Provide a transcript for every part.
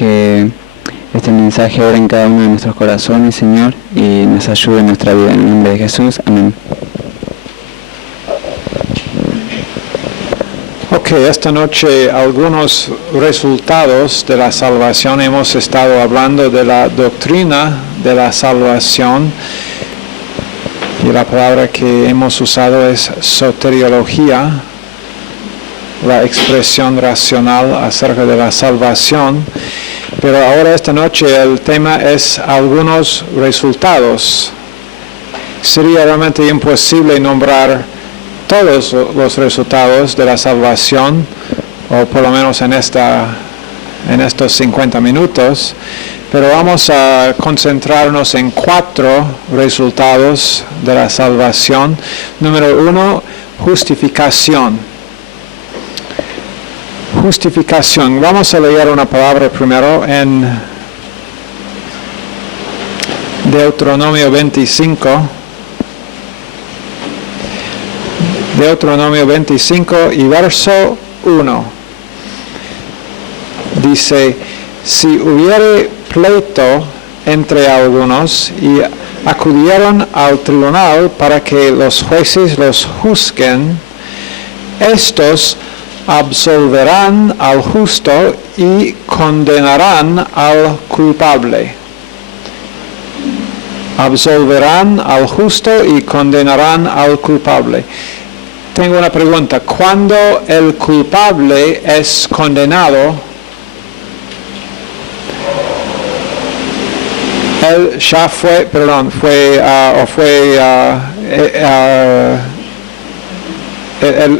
que este mensaje ore en cada uno de nuestros corazones, Señor, y nos ayude en nuestra vida. En el nombre de Jesús. Amén. Ok, esta noche algunos resultados de la salvación. Hemos estado hablando de la doctrina de la salvación y la palabra que hemos usado es soteriología, la expresión racional acerca de la salvación. Pero ahora esta noche el tema es algunos resultados. Sería realmente imposible nombrar todos los resultados de la salvación, o por lo menos en estos 50 minutos, pero vamos a concentrarnos en 4 resultados de la salvación. Número 1, justificación. Justificación. Vamos a leer una palabra primero en Deuteronomio 25. Deuteronomio 25 y verso 1. Dice, si hubiere pleito entre algunos y acudieron al tribunal para que los jueces los juzguen, estos absolverán al justo y condenarán al culpable. Absolverán al justo y condenarán al culpable. Tengo una pregunta. ¿Cuándo el culpable es condenado? Él ya fue,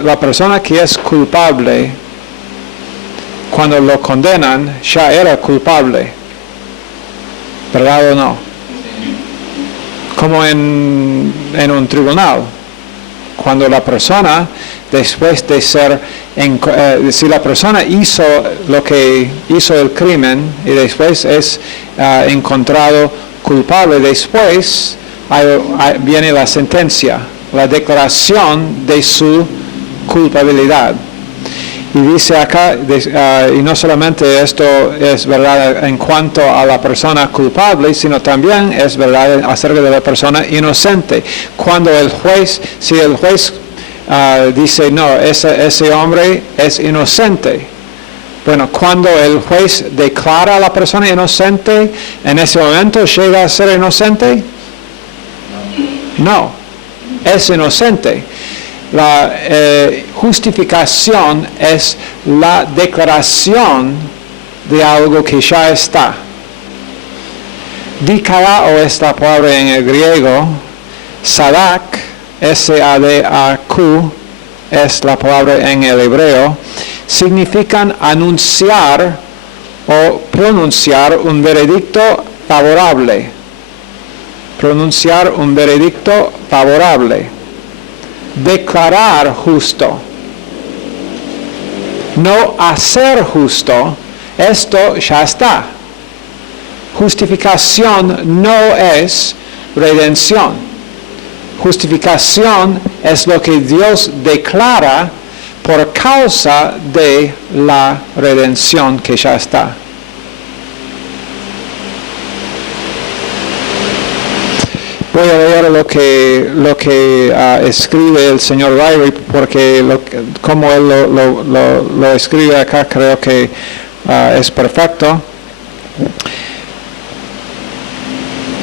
la persona que es culpable, cuando lo condenan, ya era culpable. ¿Verdad o no? Como en un tribunal. Cuando la persona, después de ser, si la persona hizo lo que hizo el crimen y después es encontrado culpable, después viene la sentencia, la declaración de su culpabilidad. Y dice acá, y no solamente esto es verdad en cuanto a la persona culpable, sino también es verdad acerca de la persona inocente. Cuando si el juez dice, no, ese hombre es inocente. Bueno, cuando el juez declara a la persona inocente, ¿en ese momento llega a ser inocente? No, es inocente. La justificación es la declaración de algo que ya está. Dikalao es la palabra en el griego, sadak, S-A-D-A-Q, es la palabra en el hebreo, significan anunciar o pronunciar un veredicto favorable. Pronunciar un veredicto favorable. Declarar justo, no hacer justo, esto ya está. Justificación no es redención. Justificación es lo que Dios declara por causa de la redención que ya está. Voy a leer lo que escribe el señor Ryrie, porque como él lo escribe acá, creo que es perfecto.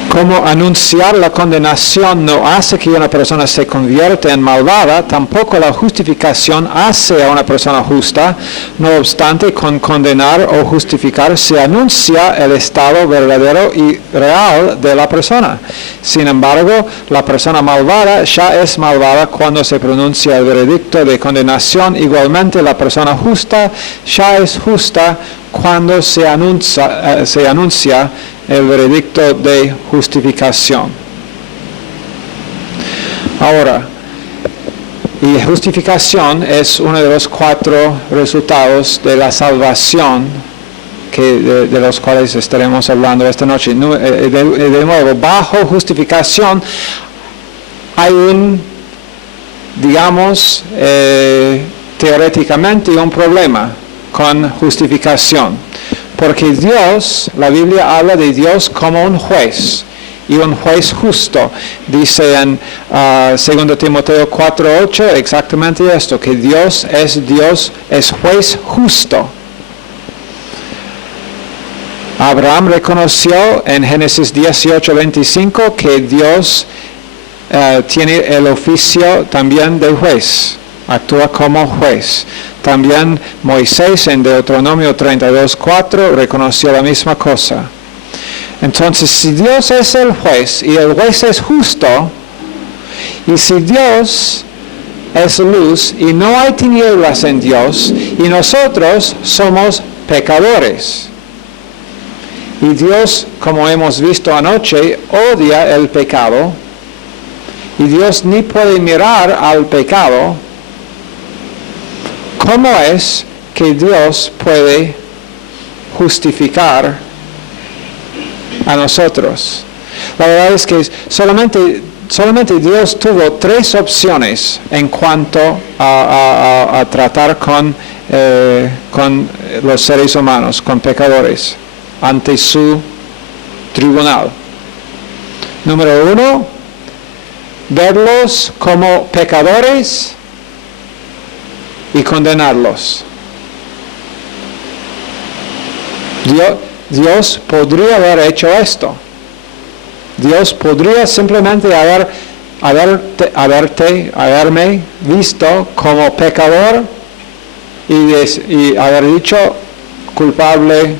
Como anunciar la condenación no hace que una persona se convierta en malvada, tampoco la justificación hace a una persona justa. No obstante, con condenar o justificar se anuncia el estado verdadero y real de la persona. Sin embargo, la persona malvada ya es malvada cuando se pronuncia el veredicto de condenación. Igualmente, la persona justa ya es justa cuando se anuncia el veredicto de justificación. Ahora, y justificación es uno de los 4 resultados de la salvación de los cuales estaremos hablando esta noche. De nuevo, bajo justificación hay digamos, teóricamente un problema con justificación. Porque Dios, la Biblia habla de Dios como un juez, y un juez justo. Dice en 2 Timoteo 4:8 exactamente esto, que Dios, es juez justo. Abraham reconoció en Génesis 18:25 que Dios tiene el oficio también de juez, actúa como juez. También Moisés en Deuteronomio 32:4 reconoció la misma cosa. Entonces, si Dios es el juez y el juez es justo, y si Dios es luz y no hay tinieblas en Dios, y nosotros somos pecadores, y Dios, como hemos visto anoche, odia el pecado, y Dios ni puede mirar al pecado, ¿cómo es que Dios puede justificar a nosotros? La verdad es que solamente Dios tuvo 3 opciones en cuanto a tratar con los seres humanos, con pecadores, ante su tribunal. Número 1, verlos como pecadores y condenarlos. Dios podría haber hecho esto. Dios podría simplemente haberme visto como pecador y haber dicho culpable,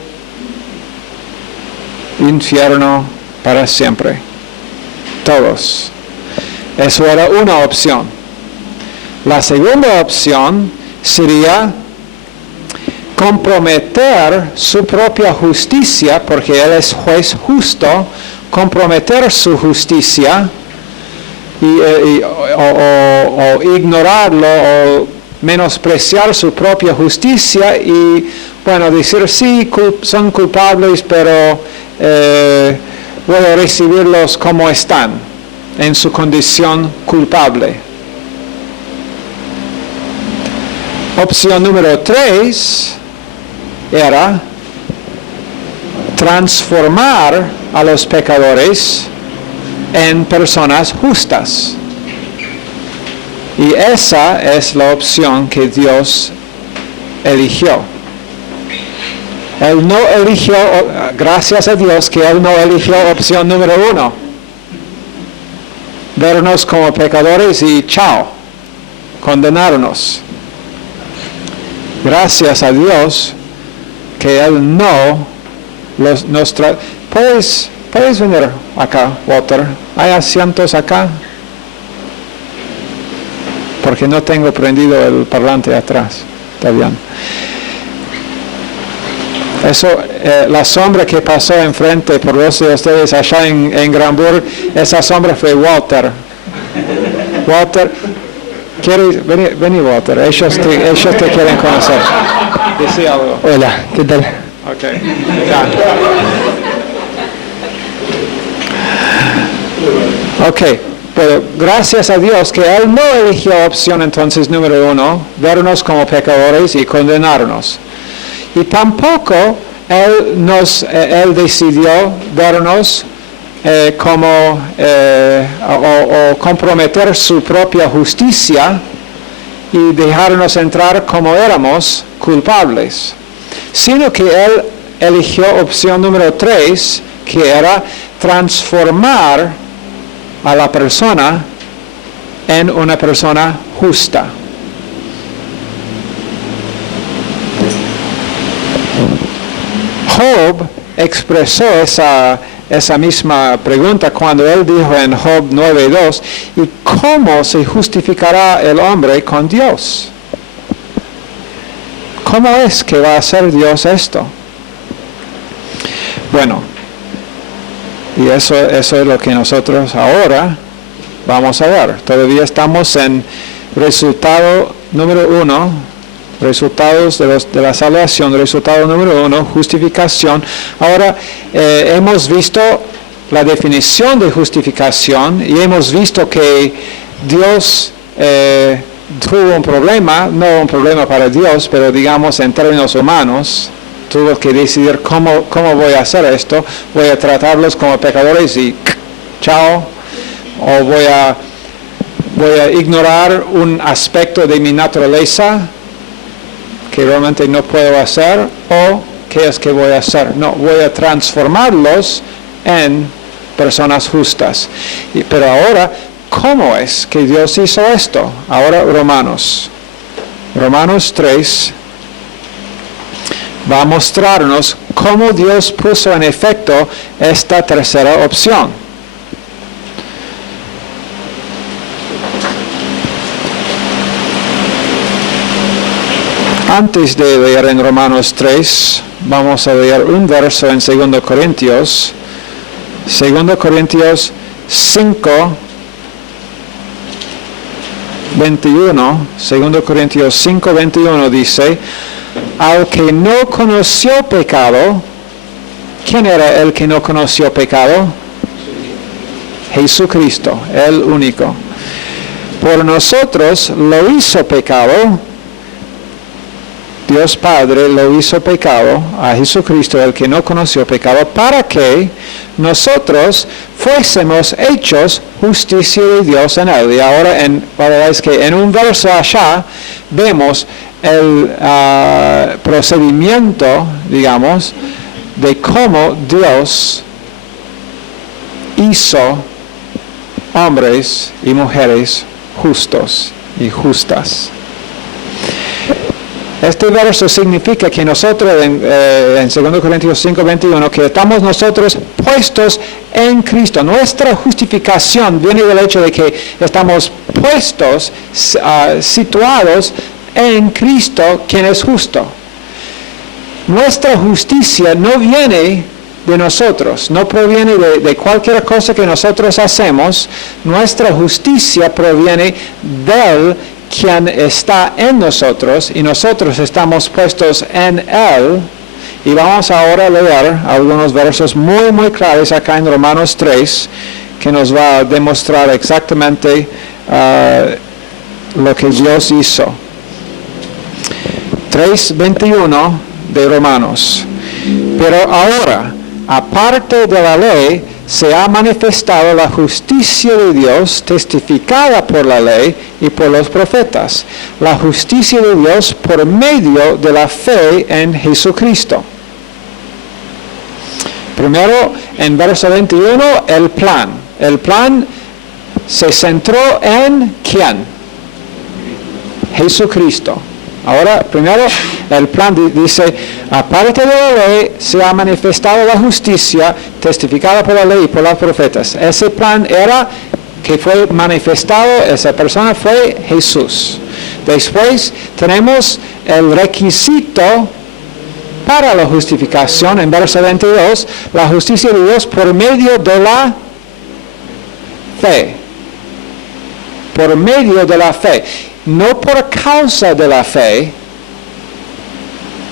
infierno para siempre. Todos. Eso era una opción. La segunda opción sería comprometer su propia justicia, porque Él es juez justo, comprometer su justicia o ignorarlo o menospreciar su propia justicia y, bueno, decir sí, son culpables, pero voy a recibirlos como están, en su condición culpable. Opción número 3 era transformar a los pecadores en personas justas. Y esa es la opción que Dios eligió. Él no eligió, gracias a Dios que Él no eligió opción número 1. Vernos como pecadores y chao, condenarnos. Gracias a Dios que Él no nos trae. ¿Puedes venir acá, Walter? ¿Hay asientos acá? Porque no tengo prendido el parlante atrás. Está bien. Eso, la sombra que pasó enfrente por los de ustedes allá en Granburg, esa sombra fue Walter. Walter, ¿quieres venir? Vení, Walter, ellos te quieren conocer. Dice algo. Hola, ¿qué tal? Ok, ya. Ok, pero gracias a Dios que Él no eligió opción entonces número 1, vernos como pecadores y condenarnos. Y tampoco Él decidió vernos o comprometer su propia justicia y dejarnos entrar como éramos culpables, sino que Él eligió opción número 3, que era transformar a la persona en una persona justa. Job expresó esa misma pregunta cuando él dijo en Job 9:2, ¿y cómo se justificará el hombre con Dios? ¿Cómo es que va a hacer Dios esto? Bueno, y eso es lo que nosotros ahora vamos a ver. Todavía estamos en resultado número 1, resultados de la salvación, resultado número 1, justificación. Ahora hemos visto la definición de justificación y hemos visto que Dios tuvo un problema, no un problema para Dios, pero digamos en términos humanos, tuvo que decidir cómo voy a hacer esto. Voy a tratarlos como pecadores y chao. O voy a ignorar un aspecto de mi naturaleza que realmente no puedo hacer. O ¿qué es que voy a hacer? No, voy a transformarlos en personas justas. Pero ahora, ¿cómo es que Dios hizo esto? Ahora Romanos 3 va a mostrarnos cómo Dios puso en efecto esta tercera opción. Antes de leer en Romanos 3, vamos a leer un verso en 2 Corintios. 2 Corintios 5, 21. 2 Corintios 5, 21 dice: al que no conoció pecado, ¿quién era el que no conoció pecado? Jesucristo, el único. Por nosotros lo hizo pecado. Dios Padre lo hizo pecado a Jesucristo, el que no conoció pecado, para que nosotros fuésemos hechos justicia de Dios en él. Y ahora, es que en un verso allá vemos el procedimiento, digamos, de cómo Dios hizo hombres y mujeres justos y justas. Este verso significa que nosotros, en 2 Corintios 5, 21, que estamos nosotros puestos en Cristo. Nuestra justificación viene del hecho de que estamos puestos, situados en Cristo, quien es justo. Nuestra justicia no viene de nosotros, no proviene de cualquier cosa que nosotros hacemos. Nuestra justicia proviene del quien está en nosotros, y nosotros estamos puestos en Él. Y vamos ahora a leer algunos versos muy muy claros acá en Romanos 3, que nos va a demostrar exactamente lo que Dios hizo. 3:21 de Romanos. Pero ahora, aparte de la ley, se ha manifestado la justicia de Dios, testificada por la ley y por los profetas. La justicia de Dios por medio de la fe en Jesucristo. Primero, en verso 21, el plan. El plan se centró en ¿quién? Jesucristo. Ahora, primero, el plan dice: aparte de la ley, se ha manifestado la justicia, testificada por la ley y por los profetas. Ese plan era que fue manifestado, esa persona fue Jesús. Después tenemos el requisito para la justificación, en verso 22, la justicia de Dios por medio de la fe. Por medio de la fe. No por causa de la fe,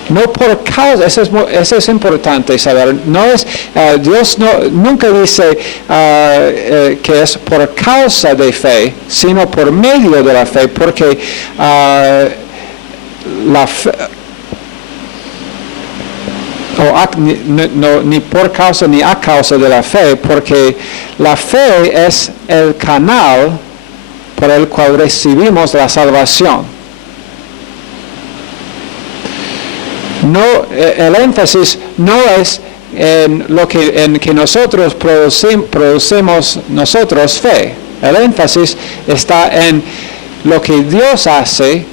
no por causa, eso es importante saber. No es, Dios nunca dice que es por causa de fe, sino por medio de la fe, porque la fe, ni por causa ni a causa de la fe, porque la fe es el canal por el cual recibimos la salvación. No, el énfasis no es en que nosotros producemos nosotros fe. El énfasis está en lo que Dios hace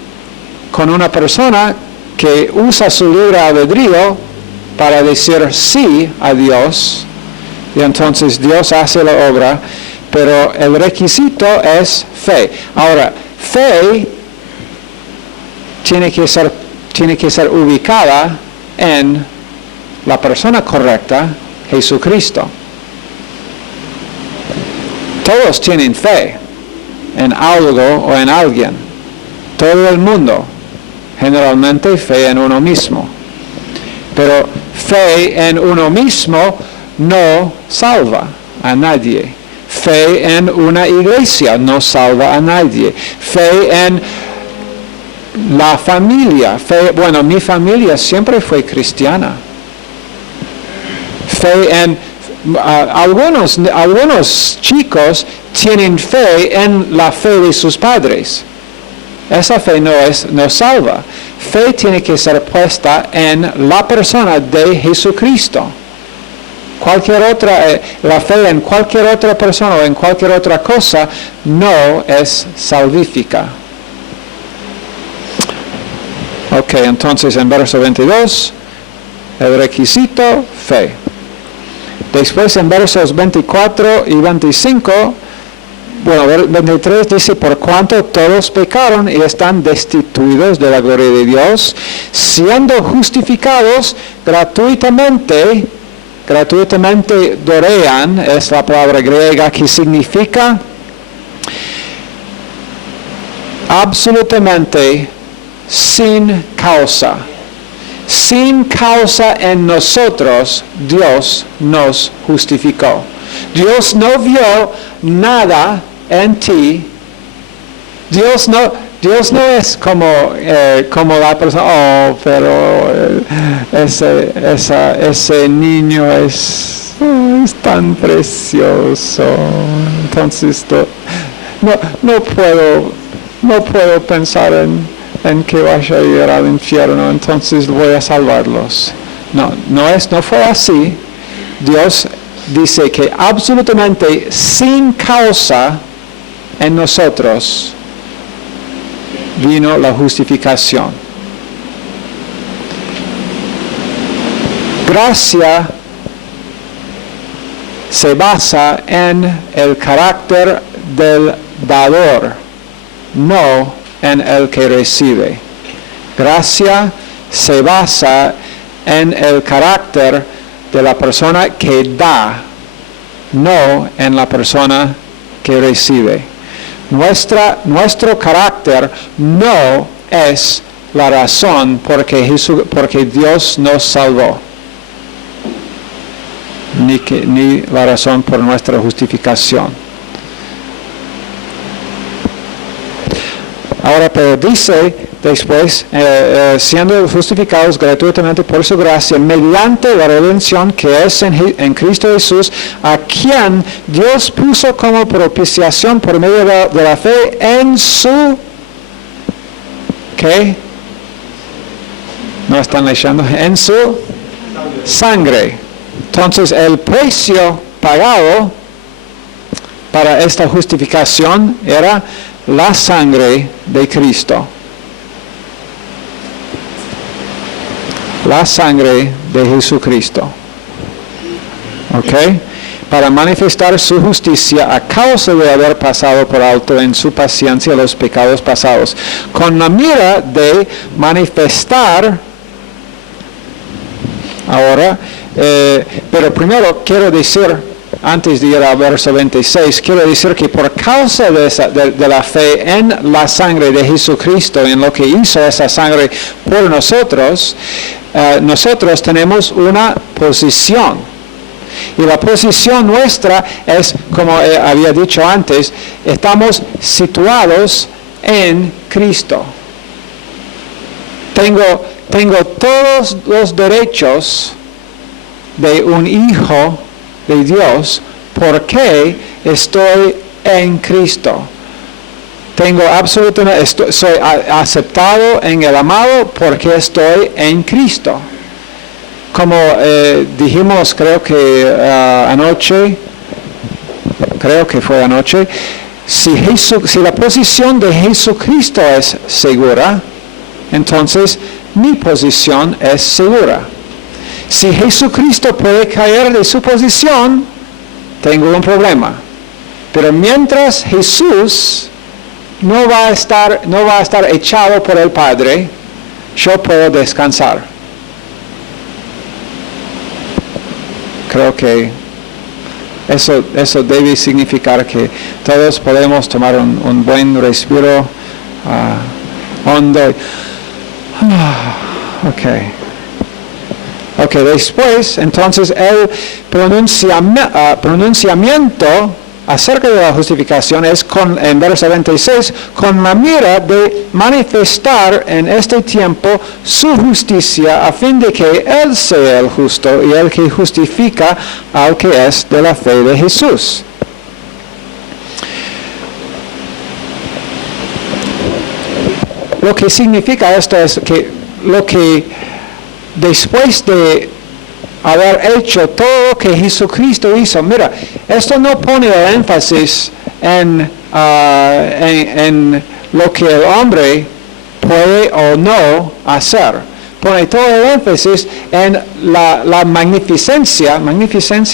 con una persona que usa su libre albedrío para decir sí a Dios, y entonces Dios hace la obra. Pero el requisito es fe. Ahora, fe tiene que ser ubicada en la persona correcta, Jesucristo. Todos tienen fe en algo o en alguien. Todo el mundo. Generalmente fe en uno mismo. Pero fe en uno mismo no salva a nadie. Fe en una iglesia no salva a nadie. Fe en La familia, fe, bueno, mi familia siempre fue cristiana. Fe en, algunos chicos tienen fe en la fe de sus padres. Esa fe no salva. Fe tiene que ser puesta en la persona de Jesucristo. La fe en cualquier otra persona o en cualquier otra cosa no es salvífica. Ok, entonces en verso 22, el requisito, fe. Después en versos 24 y 25, bueno, 23 dice, por cuanto todos pecaron y están destituidos de la gloria de Dios, siendo justificados gratuitamente, dorean, es la palabra griega que significa absolutamente sin causa. Sin causa en nosotros, Dios nos justificó. Dios no vio nada en ti. Dios no es como la persona, pero ese niño es tan precioso. Entonces no puedo pensar en que vaya a ir al infierno, entonces voy a salvarlos. No fue así. Dios dice que absolutamente sin causa en nosotros vino la justificación. Gracia se basa en el carácter del dador, no en el que recibe. Gracia se basa en el carácter de la persona que da, no en la persona que recibe. Nuestro carácter no es la razón porque Dios nos salvó, ni la razón por nuestra justificación. Ahora, pero dice después, siendo justificados gratuitamente por su gracia, mediante la redención que es en Cristo Jesús, a quien Dios puso como propiciación por medio de la fe en su... ¿Qué? ¿No están leyendo? En su sangre. Entonces, el precio pagado para esta justificación era la sangre de Cristo. La sangre de Jesucristo. ¿Ok? Para manifestar su justicia a causa de haber pasado por alto en su paciencia los pecados pasados, con la mira de manifestar ahora, pero primero quiero decir, antes de ir al verso 26, quiero decir que por causa de la fe en la sangre de Jesucristo, en lo que hizo esa sangre por nosotros, nosotros tenemos una posición. Y la posición nuestra es, como había dicho antes, estamos situados en Cristo. Tengo todos los derechos de un hijo de Dios porque estoy en Cristo. Soy aceptado en el amado porque estoy en Cristo. Como dijimos, creo que fue anoche, si la posición de Jesucristo es segura, entonces mi posición es segura. Si Jesucristo puede caer de su posición, tengo un problema. Pero mientras Jesús no va a estar echado por el Padre, yo puedo descansar. Creo que eso debe significar que todos podemos tomar un buen respiro hondo. Ok, después, entonces el pronunciamiento acerca de la justificación es en verso 26, con la mira de manifestar en este tiempo su justicia a fin de que Él sea el justo y el que justifica al que es de la fe de Jesús. Lo que significa esto es que lo que después de haber hecho todo lo que Jesucristo hizo, mira, esto no pone el énfasis en lo que el hombre puede o no hacer. Pone todo el énfasis en la magnificencia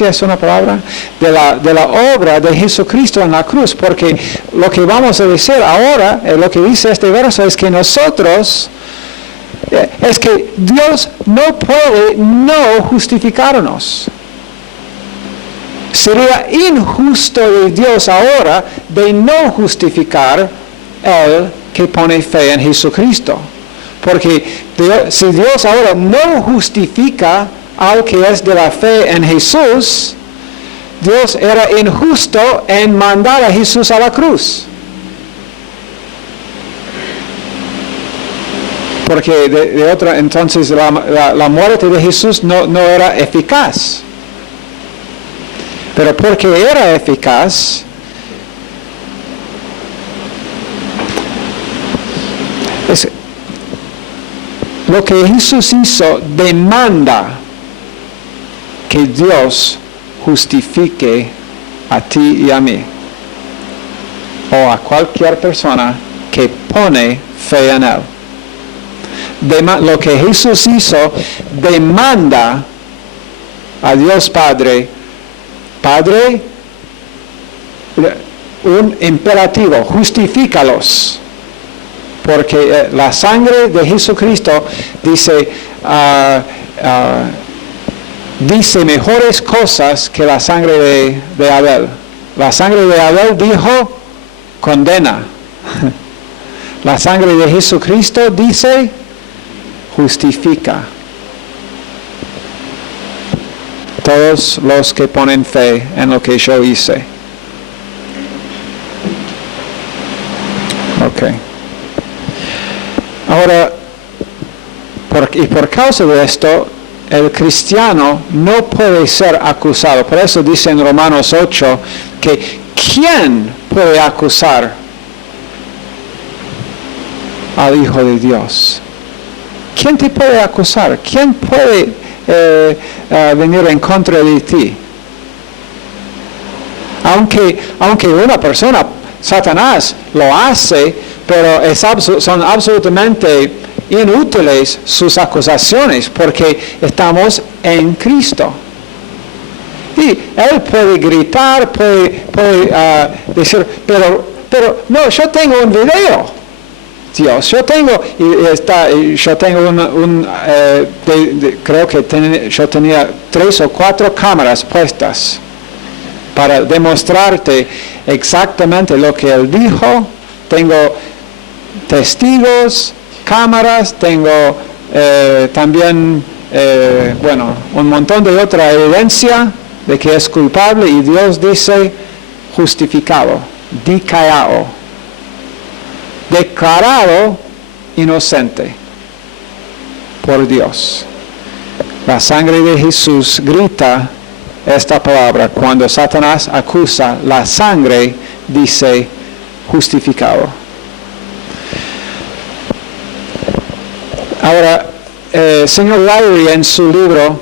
es una palabra, de la obra de Jesucristo en la cruz, porque lo que vamos a decir ahora, lo que dice este verso es que nosotros, es que Dios no puede no justificarnos. Sería injusto de Dios ahora de no justificar el que pone fe en Jesucristo. Porque si Dios ahora no justifica al que es de la fe en Jesús, Dios era injusto en mandar a Jesús a la cruz. Porque entonces la muerte de Jesús no era eficaz. Pero porque era eficaz, lo que Jesús hizo demanda que Dios justifique a ti y a mí, o a cualquier persona que pone fe en Él. Lo que Jesús hizo demanda a Dios Padre, un imperativo, justifícalos, porque la sangre de Jesucristo dice mejores cosas que la sangre de Abel. La sangre de Abel dijo, condena. La sangre de Jesucristo dice, justifica. Todos los que ponen fe en lo que yo hice. Ok. Ahora, por causa de esto, el cristiano no puede ser acusado. Por eso dice en Romanos 8 que ¿quién puede acusar al Hijo de Dios? ¿Quién te puede acusar? ¿Quién puede venir en contra de ti? Aunque una persona, Satanás, lo hace, pero son absolutamente inútiles sus acusaciones porque estamos en Cristo. Y él puede gritar, puede decir, pero no, yo tengo un video. Dios, yo tengo creo que yo tenía 3 o 4 cámaras puestas para demostrarte exactamente lo que él dijo. Tengo testigos, cámaras, tengo también, un montón de otra evidencia de que es culpable, y Dios dice justificado, dikaiao, declarado inocente por Dios. La sangre de Jesús grita esta palabra. Cuando Satanás acusa, la sangre dice justificado. Ahora, señor Lowry en su libro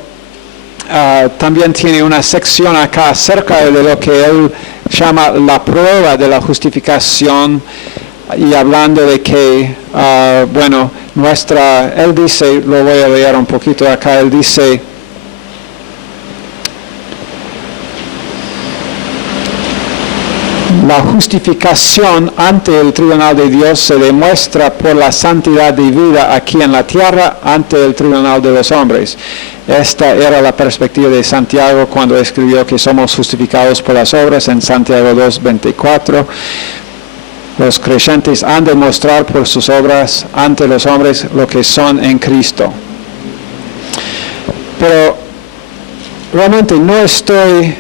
también tiene una sección acá acerca de lo que él llama la prueba de la justificación, y hablando de que, él dice, lo voy a leer un poquito acá, él dice, la justificación ante el tribunal de Dios se demuestra por la santidad de vida aquí en la tierra ante el tribunal de los hombres. Esta era la perspectiva de Santiago cuando escribió que somos justificados por las obras en Santiago 2:24. Los creyentes han de mostrar por sus obras ante los hombres lo que son en Cristo. Pero realmente no estoy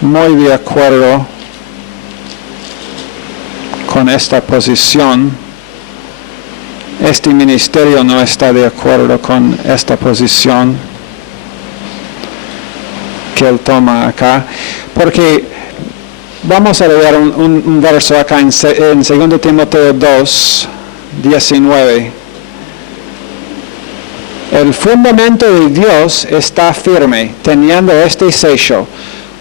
muy de acuerdo con esta posición. Este ministerio no está de acuerdo con esta posición que él toma acá, porque vamos a leer un verso acá en 2 Timoteo 2, 19. El fundamento de Dios está firme, teniendo este sello.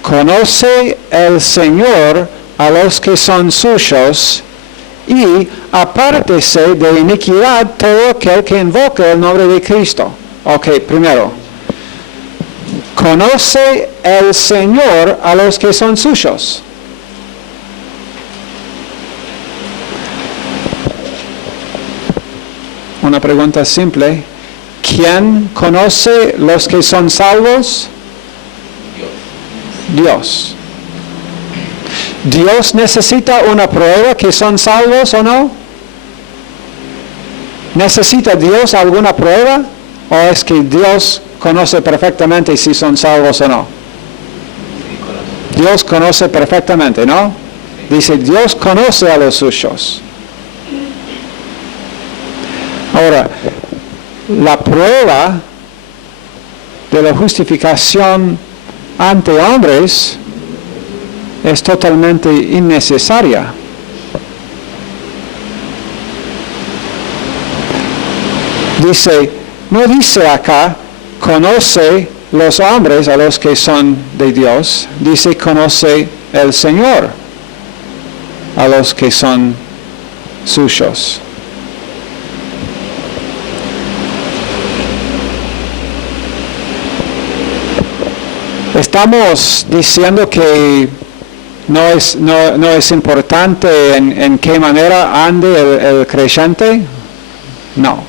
Conoce el Señor a los que son suyos, y apártese de iniquidad todo aquel que invoque el nombre de Cristo. Ok, primero. Conoce el Señor a los que son suyos. Una pregunta simple. ¿Quién conoce los que son salvos? Dios. ¿Dios necesita una prueba que son salvos o no? ¿Necesita Dios alguna prueba? ¿O es que Dios conoce perfectamente si son salvos o no? Dios conoce perfectamente, ¿no? Dice, Dios conoce a los suyos. Ahora, la prueba de la justificación ante hombres es totalmente innecesaria. No dice acá, conoce los hombres a los que son de Dios, dice conoce el Señor a los que son suyos. Estamos diciendo que no es importante en qué manera ande el creyente. No.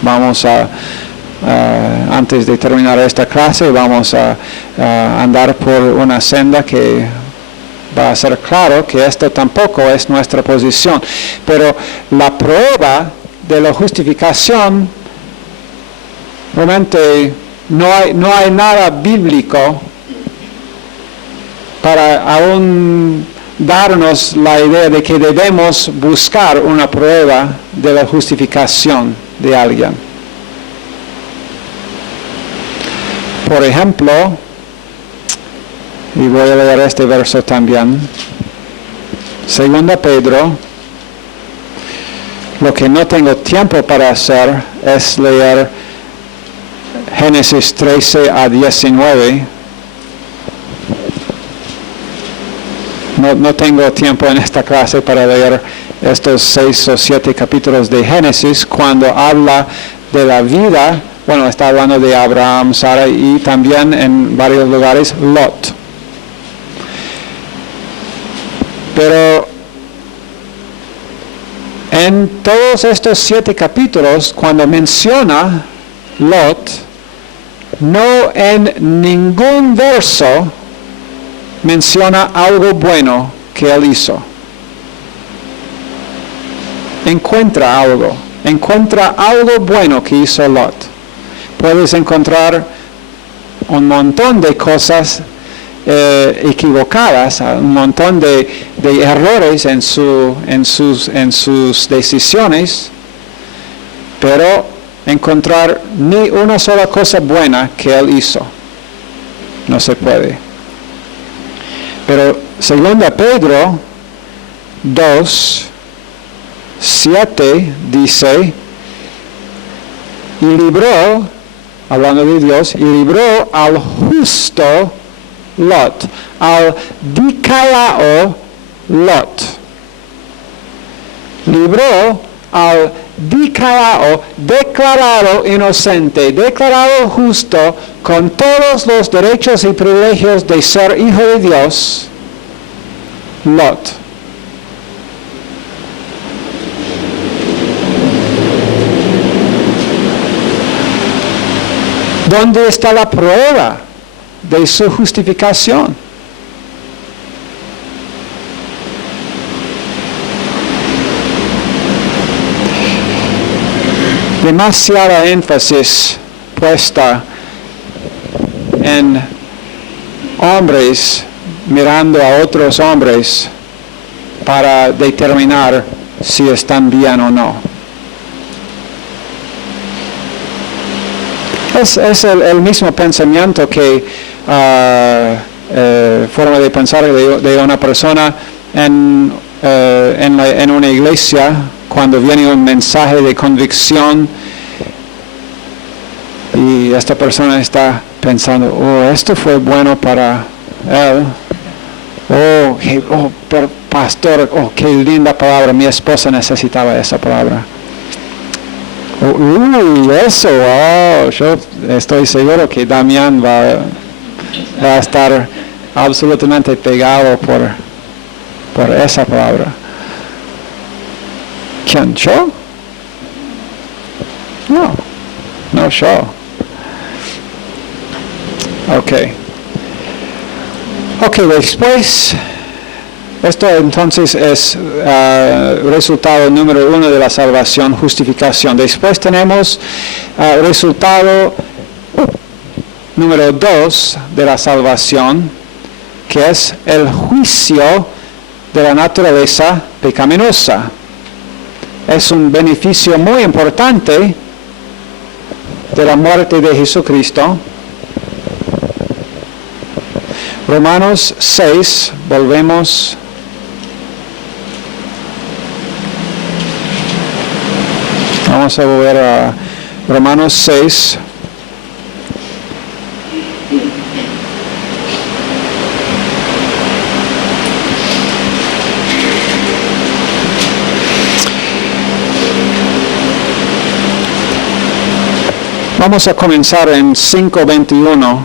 Vamos a, antes de terminar esta clase, vamos a andar por una senda que va a ser claro que esto tampoco es nuestra posición. Pero la prueba de la justificación, realmente no hay nada bíblico para aún darnos la idea de que debemos buscar una prueba de la justificación de alguien. Por ejemplo, y voy a leer este verso también, 2 Pedro, lo que no tengo tiempo para hacer es leer Génesis 13 a 19. No tengo tiempo en esta clase para leer estos 6 o 7 capítulos de Génesis, cuando habla de la vida, bueno, está hablando de Abraham, Sara y también en varios lugares Lot. Pero en todos estos 7 capítulos, cuando menciona Lot, no en ningún verso menciona algo bueno que él hizo. Encuentra algo bueno que hizo Lot. Puedes encontrar un montón de cosas equivocadas, un montón de errores en sus decisiones, pero encontrar ni una sola cosa buena que él hizo. No se puede. Pero 2 Pedro 2, 7 dice, y libró, hablando de Dios, y libró al justo Lot, al dicalao Lot. Libró al dicalao, declarado inocente, declarado justo, con todos los derechos y privilegios de ser hijo de Dios, Lot. ¿Dónde está la prueba de su justificación? Demasiada énfasis puesta en hombres mirando a otros hombres para determinar si están bien o no. Es el mismo pensamiento que forma de pensar de una persona en una iglesia cuando viene un mensaje de convicción y esta persona está pensando, esto fue bueno para él. Pero pastor, qué linda palabra, mi esposa necesitaba esa palabra. Eso, yo estoy seguro que Damián va a estar absolutamente pegado por esa palabra. ¿Quién, yo? No yo. Ok, después, esto entonces es resultado número 1 de la salvación, justificación. Después tenemos resultado número 2 de la salvación, que es el juicio de la naturaleza pecaminosa. Es un beneficio muy importante de la muerte de Jesucristo. Romanos 6, volvemos. Vamos a volver a Romanos 6. Vamos a comenzar en 5:21.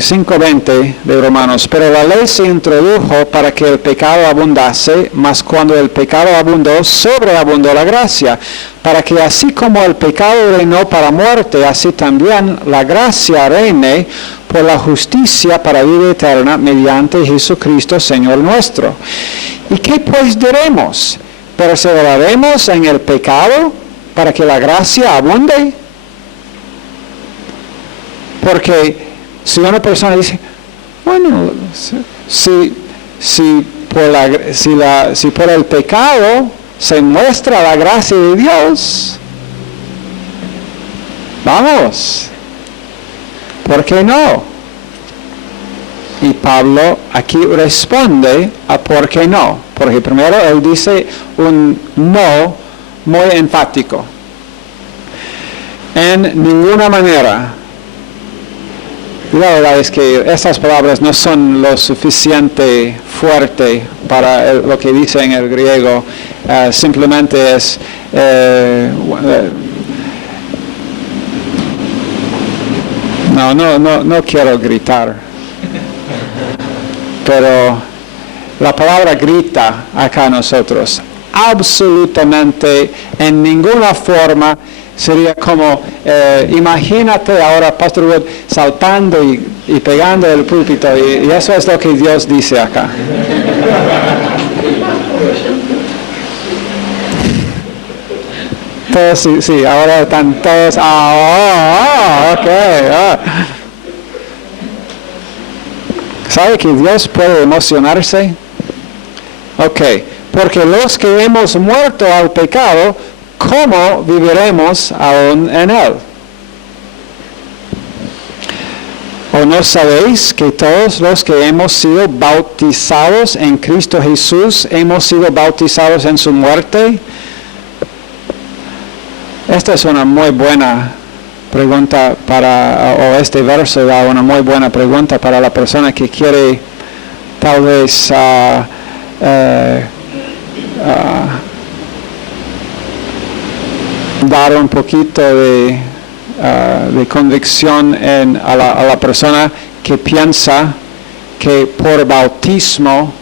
5:20 de Romanos. Pero la ley se introdujo para que el pecado abundase, mas cuando el pecado abundó, sobreabundó la gracia, para que así como el pecado reinó para muerte, así también la gracia reine por la justicia para vida eterna mediante Jesucristo Señor nuestro. ¿Y qué pues diremos? ¿Perseveraremos en el pecado para que la gracia abunde? Porque si una persona dice, bueno, si por el pecado se muestra la gracia de Dios, vamos, ¿por qué no? Y Pablo aquí responde a por qué no, porque primero él dice un no muy enfático. En ninguna manera. La verdad es que estas palabras no son lo suficiente fuerte para lo que dice en el griego. Simplemente es no quiero gritar, pero la palabra grita acá a nosotros. Absolutamente en ninguna forma sería como, imagínate ahora Pastor Wood saltando y pegando el púlpito, y eso es lo que Dios dice acá. Todos, sí, ahora están todos, ¿Sabe que Dios puede emocionarse? Porque los que hemos muerto al pecado, ¿cómo viviremos aún en él? ¿O no sabéis que todos los que hemos sido bautizados en Cristo Jesús, hemos sido bautizados en su muerte? Esta es una muy buena pregunta o este verso da una muy buena pregunta para la persona que quiere tal vez dar un poquito de convicción a la persona que piensa que por bautismo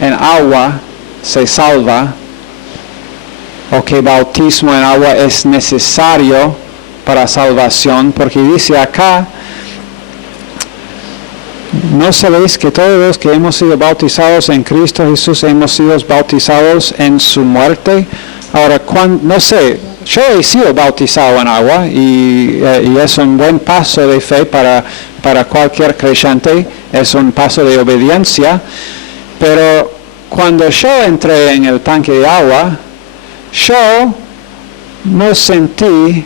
en agua se salva, o que bautismo en agua es necesario para salvación, porque dice acá, ¿no sabéis que todos los que hemos sido bautizados en Cristo Jesús hemos sido bautizados en su muerte? Ahora, no sé, yo he sido bautizado en agua y es un buen paso de fe para cualquier creyente, es un paso de obediencia, pero cuando yo entré en el tanque de agua, yo no sentí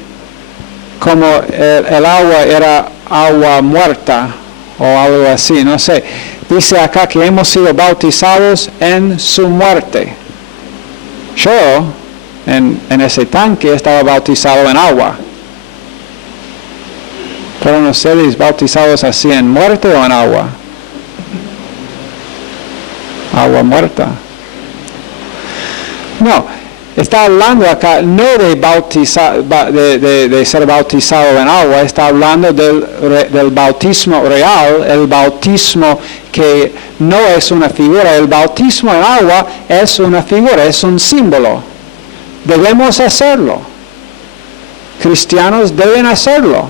como el agua era agua muerta o algo así, no sé. Dice acá que hemos sido bautizados en su muerte. Yo, en ese tanque, estaba bautizado en agua. ¿Fueron ustedes bautizados así en muerte o en agua? Agua muerta. No, está hablando acá no de ser bautizado en agua, está hablando del bautismo real, el bautismo que no es una figura. El bautismo en agua es una figura, es un símbolo. Debemos hacerlo. Cristianos deben hacerlo.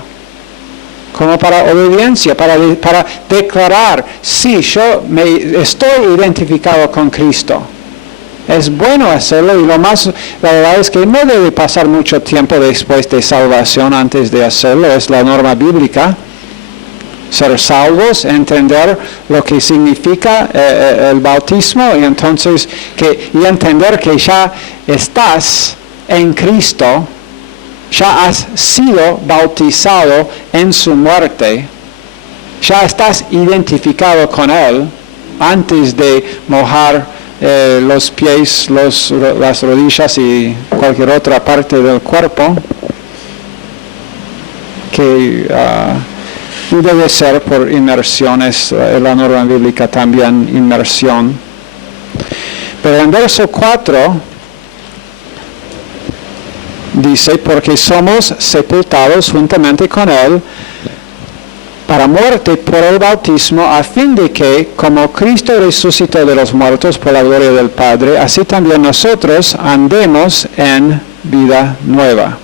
Como para obediencia, para declarar, sí, yo estoy identificado con Cristo. Es bueno hacerlo y la verdad es que no debe pasar mucho tiempo después de salvación antes de hacerlo, es la norma bíblica. Ser salvos, entender lo que significa el bautismo y entonces y entender que ya estás en Cristo, ya has sido bautizado en su muerte, ya estás identificado con Él antes de mojar los pies, las rodillas y cualquier otra parte del cuerpo, que debe ser por inmersiones, la norma bíblica también inmersión. Pero en verso 4 dice, porque somos sepultados juntamente con Él para muerte por el bautismo, a fin de que, como Cristo resucitó de los muertos por la gloria del Padre, así también nosotros andemos en vida nueva.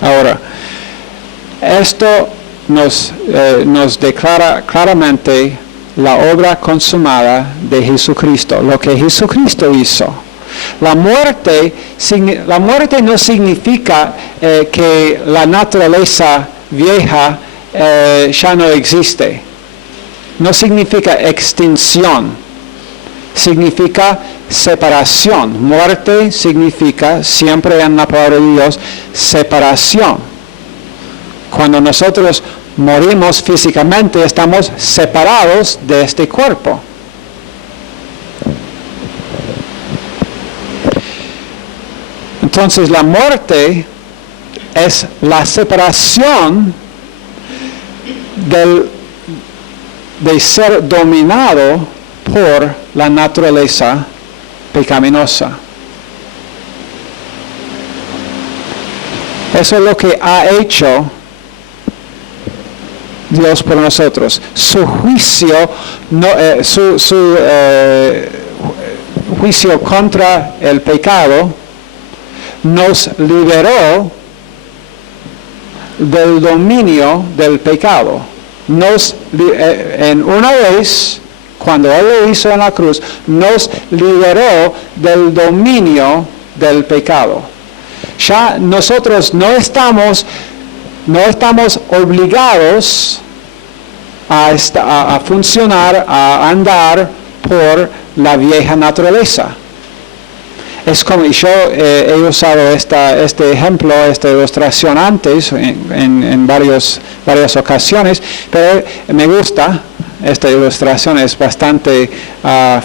Ahora, esto nos declara claramente la obra consumada de Jesucristo, lo que Jesucristo hizo. La muerte no significa que la naturaleza vieja ya no existe. No significa extinción. Significa separación. Muerte significa, siempre en la palabra de Dios, separación. Cuando nosotros morimos físicamente, estamos separados de este cuerpo. Entonces la muerte es la separación de ser dominado por la naturaleza pecaminosa. Eso es lo que ha hecho Dios por nosotros. Su juicio, juicio contra el pecado nos liberó del dominio del pecado. En una vez, cuando Él lo hizo en la cruz, nos liberó del dominio del pecado. Ya nosotros no estamos obligados a funcionar, a andar por la vieja naturaleza. Es como, yo he usado este ejemplo, esta ilustración antes en varias ocasiones, pero me gusta esta ilustración, es bastante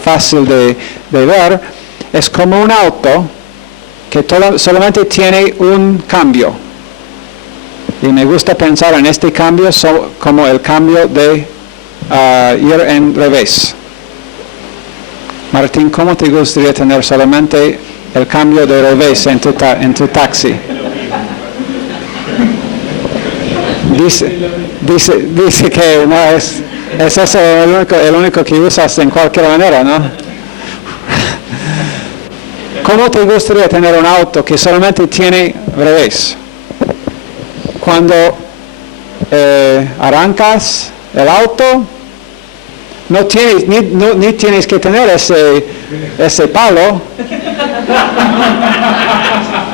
fácil de ver. Es como un auto que solamente tiene un cambio. Y me gusta pensar en este cambio como el cambio de ir en revés. Martín, ¿cómo te gustaría tener solamente el cambio de revés en tu taxi? Dice que no es eso el único que usas en cualquier manera, ¿no? ¿Cómo te gustaría tener un auto que solamente tiene revés? Cuando arrancas el auto, no tienes ni tienes que tener ese palo.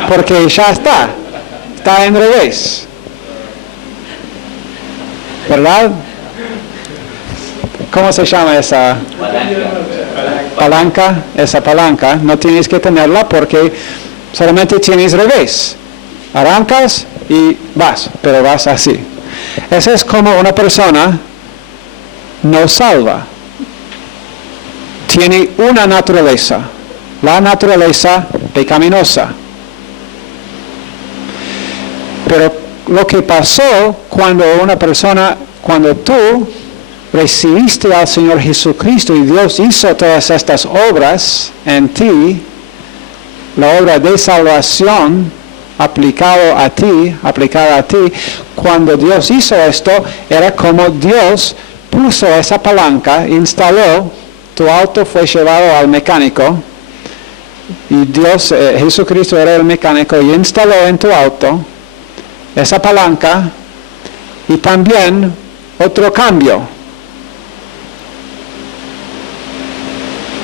porque ya está en revés. ¿Verdad? ¿Cómo se llama esa palanca? Esa palanca, no tienes que tenerla porque solamente tienes revés. Arrancas y vas, pero vas así. Eso es como una persona no salva. Tiene una naturaleza, la naturaleza pecaminosa. Pero lo que pasó cuando tú recibiste al Señor Jesucristo y Dios hizo todas estas obras en ti, la obra de salvación aplicada a ti, cuando Dios hizo esto, era como Dios puso esa palanca, instaló, tu auto fue llevado al mecánico, y Dios, Jesucristo era el mecánico, y instaló en tu auto esa palanca, y también otro cambio.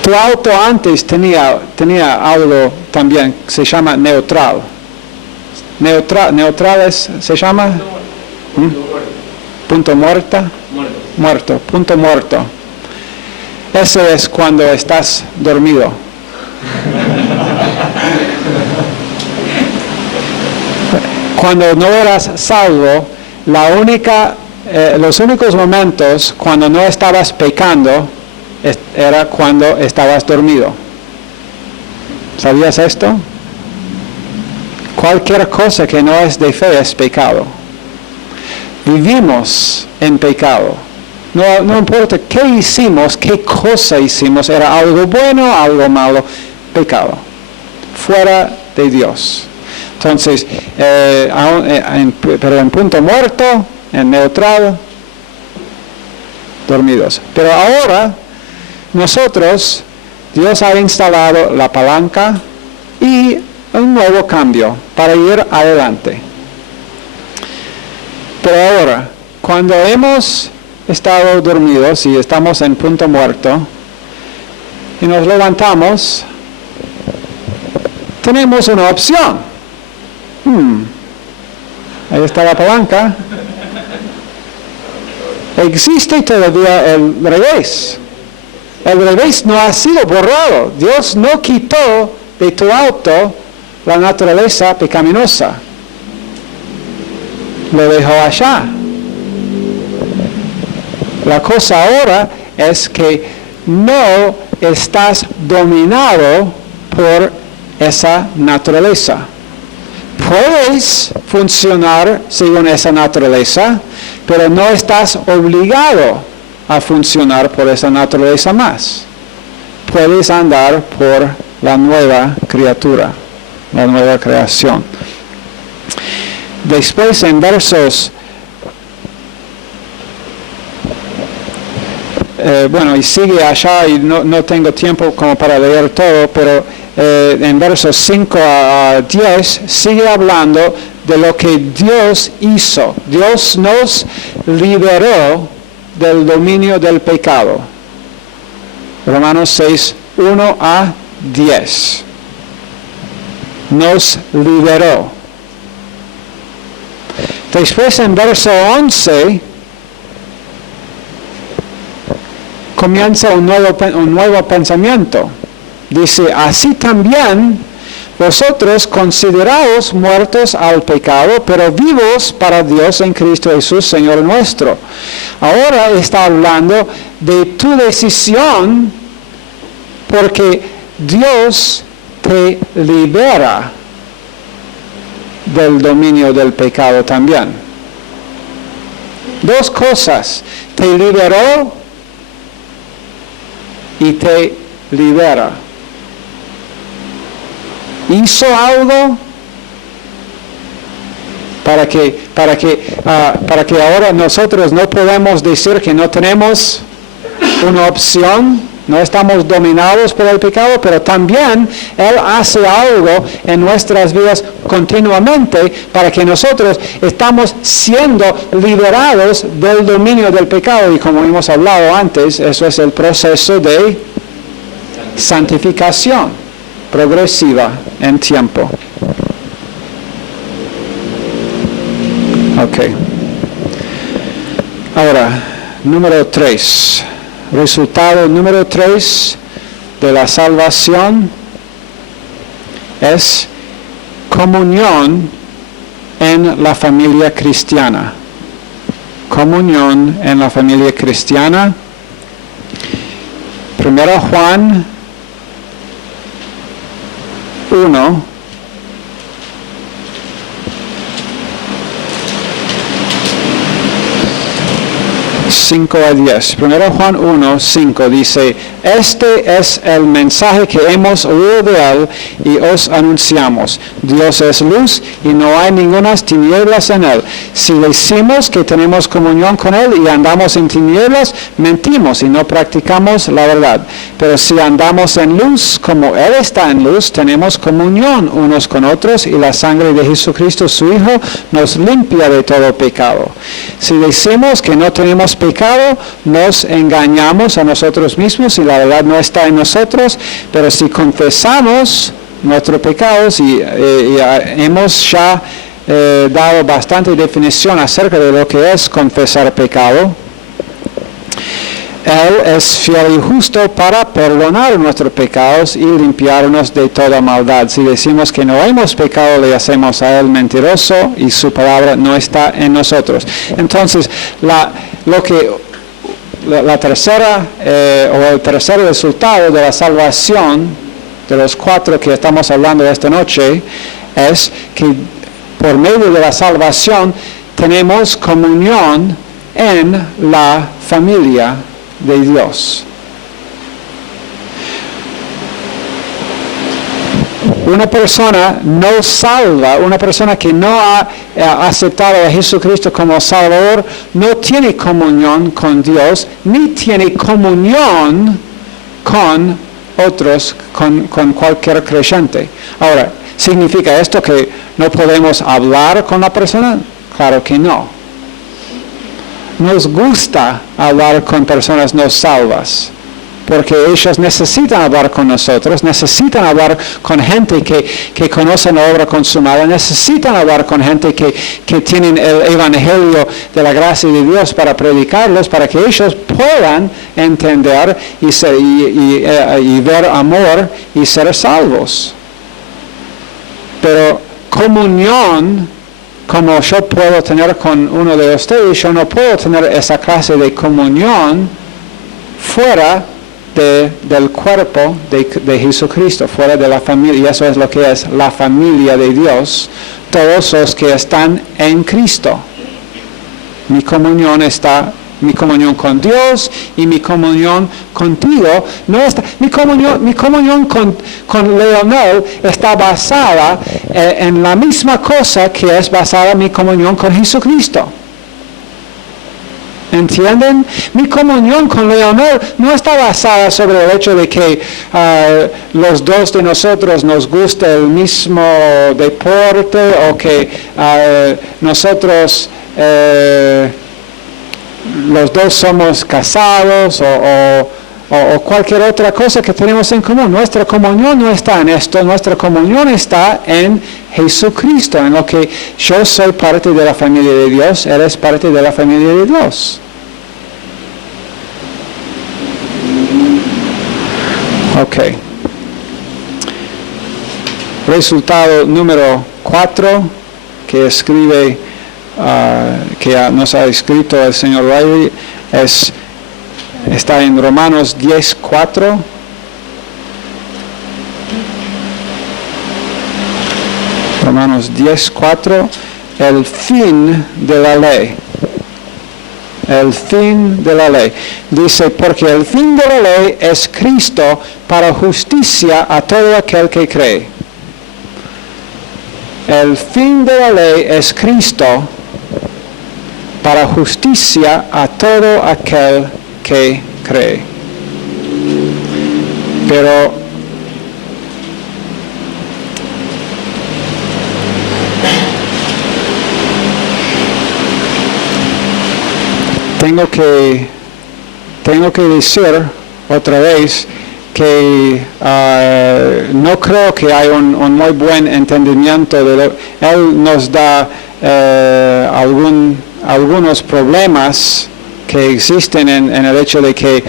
Tu auto antes tenía algo también, se llama neutral. Neutrales se llama punto muerto. Punto muerto. Eso es cuando estás dormido. Cuando no eras salvo, los únicos momentos cuando no estabas pecando era cuando estabas dormido. ¿Sabías esto? Cualquier cosa que no es de fe es pecado. Vivimos en pecado. No importa qué hicimos, qué cosa hicimos, era algo bueno, algo malo, pecado. Fuera de Dios. Entonces, pero en punto muerto, en neutral, dormidos. Pero ahora, nosotros, Dios ha instalado la palanca y un nuevo cambio para ir adelante. Pero ahora, cuando hemos estado dormidos y estamos en punto muerto y nos levantamos, tenemos una opción. Ahí está la palanca. Existe todavía el revés. El revés no ha sido borrado. Dios no quitó de tu auto la naturaleza pecaminosa. Lo dejó allá. La cosa ahora es que no estás dominado por esa naturaleza. Puedes funcionar según esa naturaleza, pero no estás obligado a funcionar por esa naturaleza más. Puedes andar por la nueva criatura, la nueva creación. Después en versos, y sigue allá y no tengo tiempo como para leer todo, pero en versos 5 a 10 sigue hablando de lo que Dios hizo. Dios nos liberó del dominio del pecado. Romanos 6, 1 a 10. Nos liberó. Después en verso 11 comienza un nuevo pensamiento. Dice, así también vosotros consideraos muertos al pecado, pero vivos para Dios en Cristo Jesús, Señor nuestro. Ahora está hablando de tu decisión, porque Dios te libera del dominio del pecado también. Dos cosas, te liberó y te libera. Hizo algo para que ahora nosotros no podemos decir que no tenemos una opción, no estamos dominados por el pecado, pero también Él hace algo en nuestras vidas continuamente para que nosotros estamos siendo liberados del dominio del pecado. Y como hemos hablado antes, eso es el proceso de santificación progresiva en tiempo. Ok. Ahora, número 3. Resultado número 3 de la salvación es comunión en la familia cristiana. Comunión en la familia cristiana. 1 Juan 1, 5 a 10. 1 Juan 1, 5 dice, este es el mensaje que hemos oído de él y os anunciamos. Dios es luz y no hay ningunas tinieblas en él. Si decimos que tenemos comunión con él y andamos en tinieblas, mentimos y no practicamos la verdad. Pero si andamos en luz, como él está en luz, tenemos comunión unos con otros y la sangre de Jesucristo, su Hijo, nos limpia de todo pecado. Si decimos que no tenemos pecado, nos engañamos a nosotros mismos y la verdad no está en nosotros, pero si confesamos nuestros pecados y hemos ya dado bastante definición acerca de lo que es confesar pecado, Él es fiel y justo para perdonar nuestros pecados y limpiarnos de toda maldad. Si decimos que no hemos pecado, le hacemos a Él mentiroso y su palabra no está en nosotros. Entonces, el tercer resultado de la salvación, de los 4 que estamos hablando esta noche, es que por medio de la salvación tenemos comunión en la familia de Dios. Una persona no salva, una persona que no ha aceptado a Jesucristo como Salvador, no tiene comunión con Dios, ni tiene comunión con otros, con cualquier creyente. Ahora, ¿significa esto que no podemos hablar con la persona? Claro que no. Nos gusta hablar con personas no salvas, porque ellos necesitan hablar con nosotros, necesitan hablar con gente que conoce la obra consumada, necesitan hablar con gente que tienen el evangelio de la gracia de Dios para predicarlos, para que ellos puedan entender y ver amor y ser salvos. Pero comunión, como yo puedo tener con uno de ustedes, yo no puedo tener esa clase de comunión fuera del cuerpo de Jesucristo, fuera de la familia. Y eso es lo que es la familia de Dios, todos los que están en Cristo. Mi comunión con Dios y mi comunión contigo no está. Mi comunión con Leonel está basada en la misma cosa que es basada mi comunión con Jesucristo. ¿Entienden? Mi comunión con Leonel no está basada sobre el hecho de que los dos de nosotros nos gusta el mismo deporte o que nosotros los dos somos casados o cualquier otra cosa que tenemos en común. Nuestra comunión no está en esto, nuestra comunión está en Jesucristo, en lo que yo soy parte de la familia de Dios, eres parte de la familia de Dios. Ok. Resultado número 4 que escribe, que nos ha escrito el señor Riley, está en Romanos 10:4. Romanos 10:4, el fin de la ley. El fin de la ley. Dice, porque el fin de la ley es Cristo para justicia a todo aquel que cree. El fin de la ley es Cristo para justicia a todo aquel que cree. Pero tengo que decir otra vez que no creo que hay un muy buen entendimiento de lo. Él nos da algunos problemas que existen en el hecho de que,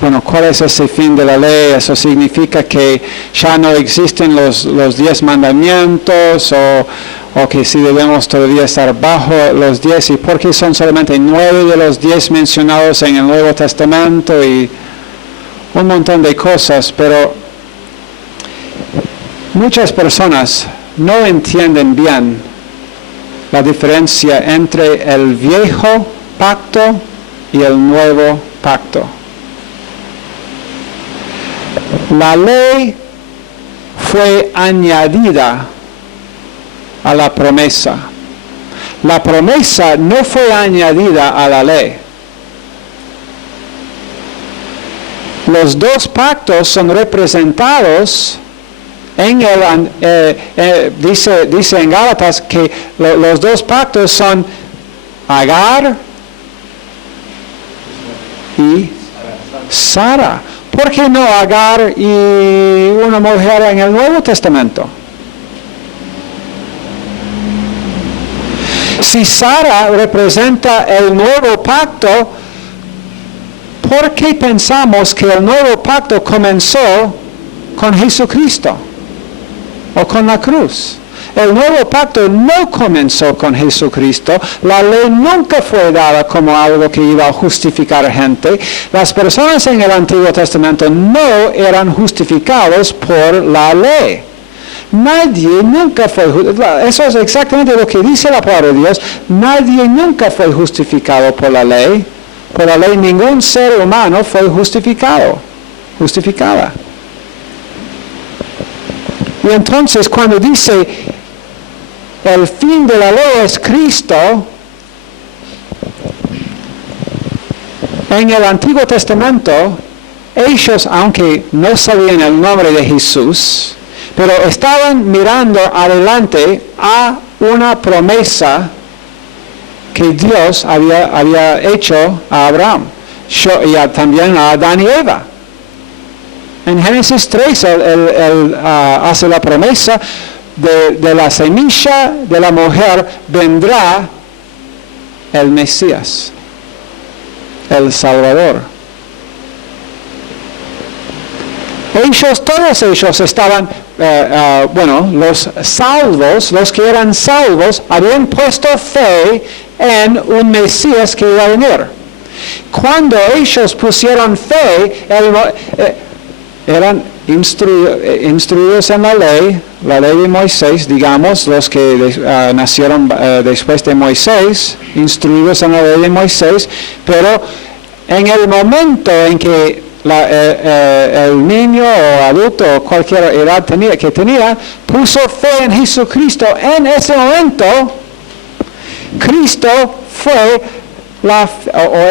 bueno, ¿cuál es ese fin de la ley? Eso significa que ya no existen los 10 mandamientos o que si debemos todavía estar bajo los 10 y porque son solamente 9 de los 10 mencionados en el Nuevo Testamento y un montón de cosas, pero muchas personas no entienden bien la diferencia entre el viejo pacto y el nuevo pacto. La ley fue añadida a la promesa. La promesa no fue añadida a la ley. Los dos pactos son representados en dice en Gálatas que los dos pactos son Agar y Sara. ¿Por qué no Agar y una mujer en el Nuevo Testamento? Si Sara representa el nuevo pacto, ¿por qué pensamos que el nuevo pacto comenzó con Jesucristo o con la cruz? El nuevo pacto no comenzó con Jesucristo. La ley nunca fue dada como algo que iba a justificar a gente. Las personas en el Antiguo Testamento no eran justificados por la ley. Nadie nunca fue, eso es exactamente lo que dice la palabra de Dios, nadie nunca fue justificado por la ley. Por la ley ningún ser humano fue justificada. Y entonces cuando dice el fin de la ley es Cristo, en el Antiguo Testamento ellos, aunque no sabían el nombre de Jesús, pero estaban mirando adelante a una promesa que Dios había hecho a Abraham y también a Adán y Eva. En Génesis 3 él hace la promesa de la semilla de la mujer vendrá el Mesías, el Salvador. Todos ellos estaban, los salvos, los que eran salvos, habían puesto fe en un Mesías que iba a venir. Cuando ellos pusieron fe, eran instruidos en la ley de Moisés, digamos, los que nacieron después de Moisés, instruidos en la ley de Moisés, pero en el momento en que el niño o adulto o cualquier edad que tenía, puso fe en Jesucristo, en ese momento, Cristo fue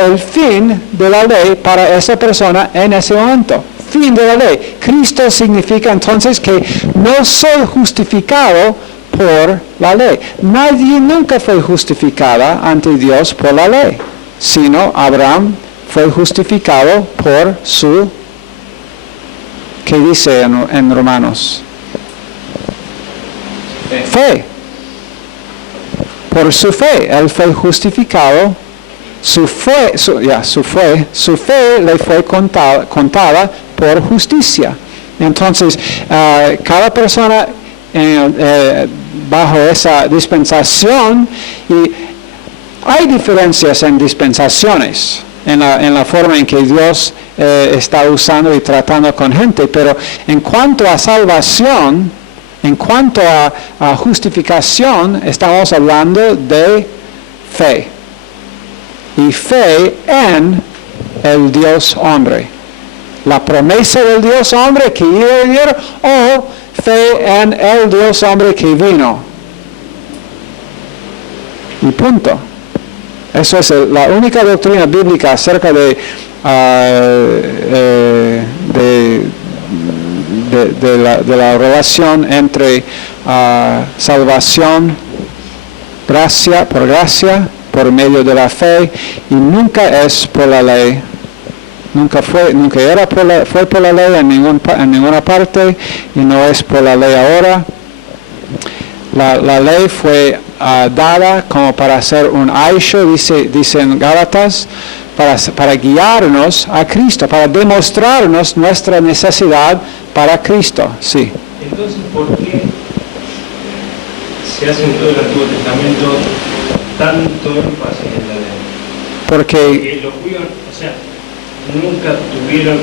el fin de la ley para esa persona en ese momento. Fin de la ley. Cristo significa entonces que no soy justificado por la ley. Nadie nunca fue justificada ante Dios por la ley, sino Abraham fue justificado por su, ¿qué dice en Romanos? Fe. Por su fe, él fue justificado. Su fe le fue contada por justicia. Entonces, cada persona bajo esa dispensación, y hay diferencias en dispensaciones, en la forma en que Dios está usando y tratando con gente, pero en cuanto a salvación, en cuanto a justificación, estamos hablando de fe. Y fe en el Dios hombre. La promesa del Dios hombre que iba a venir, o fe en el Dios hombre que vino. Y punto. Eso es la única doctrina bíblica acerca de la relación entre salvación, por gracia, por medio de la fe, y nunca es por la ley. Nunca fue por la ley en ninguna parte, y no es por la ley ahora. La ley fue dada como para hacer un aisho, dicen Gálatas, para guiarnos a Cristo, para demostrarnos nuestra necesidad para Cristo. Sí. Entonces, ¿por qué se hace en todo el Antiguo Testamento tanto énfasis en la ley? Porque los judíos, o sea, nunca tuvieron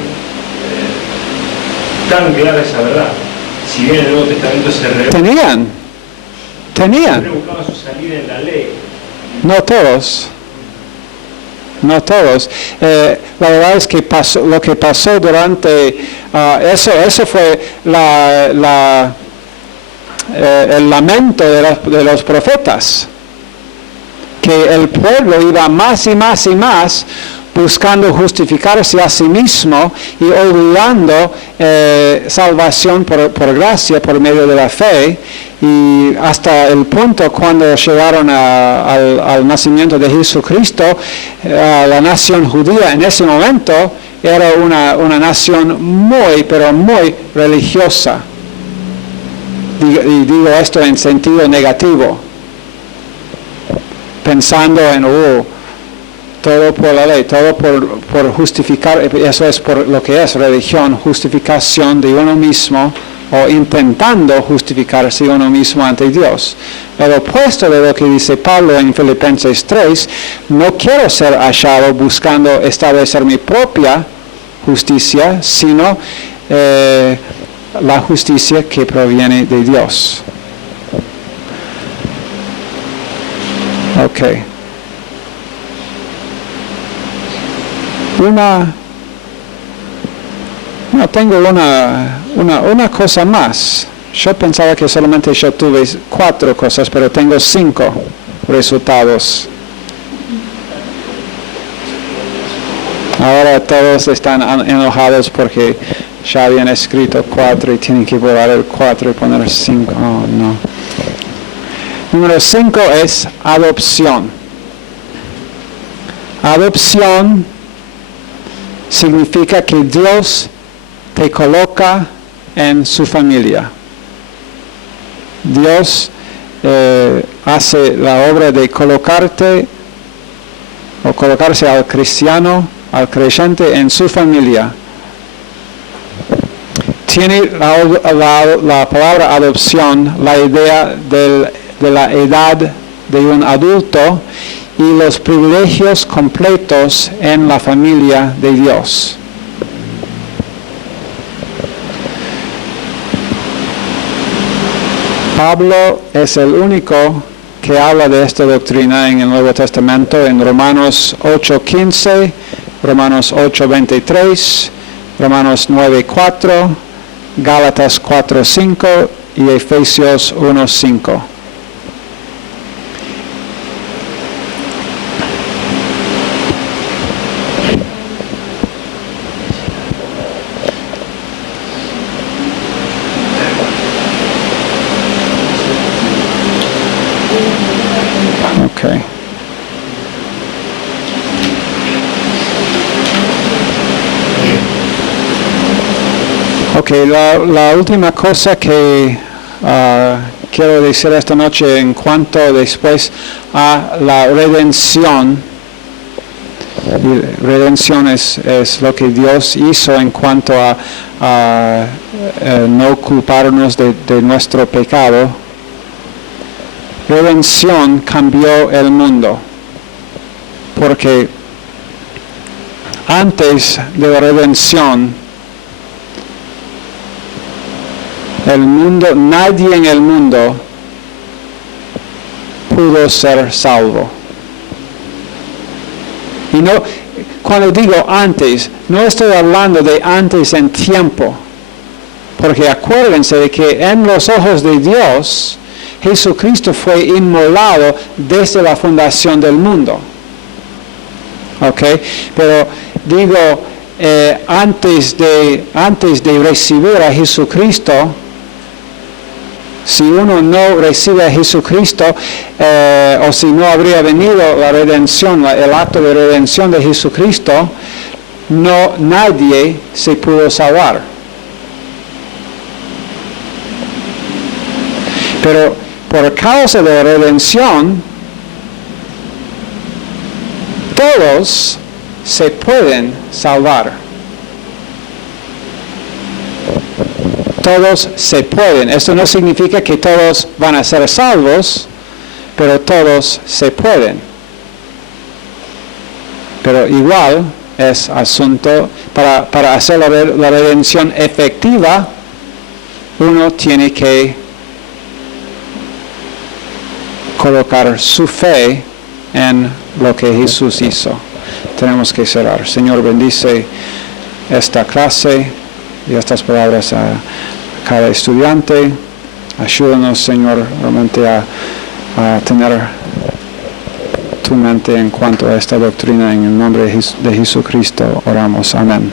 tan clara esa verdad. Si bien en el Nuevo Testamento se tenían. siempre buscaban su salida en la ley. No todos. La verdad es que lo que pasó durante eso fue el lamento de los profetas, que el pueblo iba más y más y más buscando justificarse a sí mismo y olvidando salvación por gracia, por medio de la fe, y hasta el punto cuando llegaron al nacimiento de Jesucristo, la nación judía en ese momento era una nación muy, pero muy religiosa. Y digo esto en sentido negativo, pensando en todo por la ley, todo por justificar, eso es por lo que es religión, justificación de uno mismo, o intentando justificarse uno mismo ante Dios. Lo opuesto de lo que dice Pablo en Filipenses 3, no quiero ser hallado buscando establecer mi propia justicia, sino la justicia que proviene de Dios. Ok. Tengo una cosa más. Yo pensaba que solamente yo tuve 4 cosas, pero tengo 5 resultados. Ahora todos están enojados porque ya habían escrito 4 y tienen que borrar el 4 y poner 5. Oh, no. Número 5 es adopción. Adopción significa que Dios te coloca en su familia. Dios hace la obra de colocarte o colocarse al cristiano, al creyente en su familia. Tiene la palabra adopción la idea de la edad de un adulto y los privilegios completos en la familia de Dios. Pablo es el único que habla de esta doctrina en el Nuevo Testamento en Romanos 8:15, Romanos 8:23, Romanos 9:4, Gálatas 4:5 y Efesios 1:5. La última cosa que quiero decir esta noche en cuanto después a la redención. Redención es lo que Dios hizo en cuanto a no culparnos de nuestro pecado. Redención cambió el mundo, porque antes de la redención, nadie en el mundo pudo ser salvo. Y no, cuando digo antes, no estoy hablando de antes en tiempo, porque acuérdense de que en los ojos de Dios, Jesucristo fue inmolado desde la fundación del mundo. ¿Ok? Pero digo, antes de recibir a Jesucristo, si uno no recibe a Jesucristo, o si no habría venido la redención, el acto de redención de Jesucristo, nadie se pudo salvar. Pero por causa de la redención, todos se pueden salvar. Todos se pueden. Esto no significa que todos van a ser salvos, pero todos se pueden. Pero igual es asunto, para hacer la redención efectiva, uno tiene que colocar su fe en lo que Jesús hizo. Tenemos que cerrar. Señor, bendice esta clase y estas palabras a cada estudiante. Ayúdanos, Señor, realmente a tener tu mente en cuanto a esta doctrina. En el nombre de Jesucristo oramos. Amén.